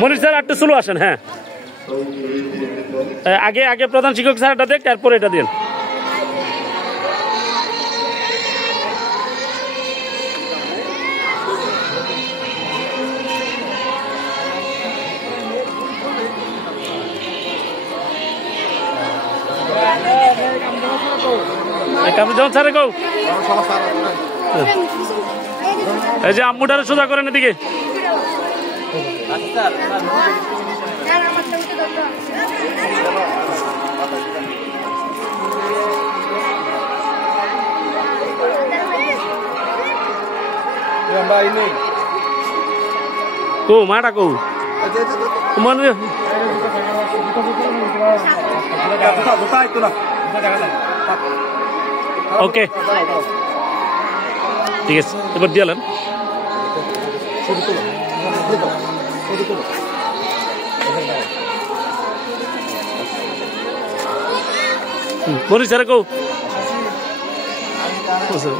মনির sir একটু slow আসেন। হ্যাঁ, আগে আগে প্রধান শিক্ষক স্যার এটা দেখ, তারপরে এটা দিন। কামরুজ্জামান স্যার কও, এই যে আম্মুটারে সোজা করেন এদিকে। কো মাটা কো মনে ওকে ঠিক আছে, এবার দিয়ালেন। মরি স্যার কো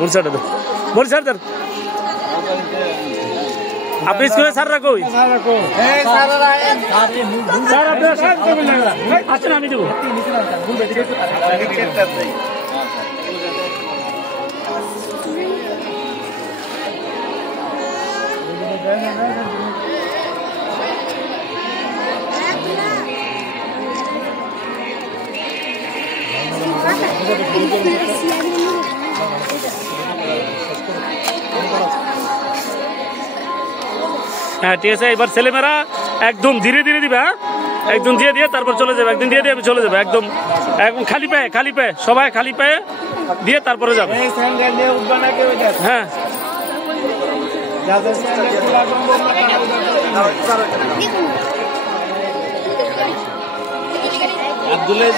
মরি স্যার মরি স্যার আপনি স্কুলে স্যার রাখো আচ্ছা আমি দেবো। হ্যাঁ ঠিক আছে, এবার ছেলেমেয়েরা একদম ধীরে ধীরে দিবে। হ্যাঁ, একদম দিয়ে দিয়ে তারপর চলে যাবে, একদিন দিয়ে দিয়ে আমি চলে যাবে। একদম একদম খালি পায়ে সবাই খালি পায়ে দিয়ে তারপরে যাবে। হ্যাঁ আব্দুল্লাহ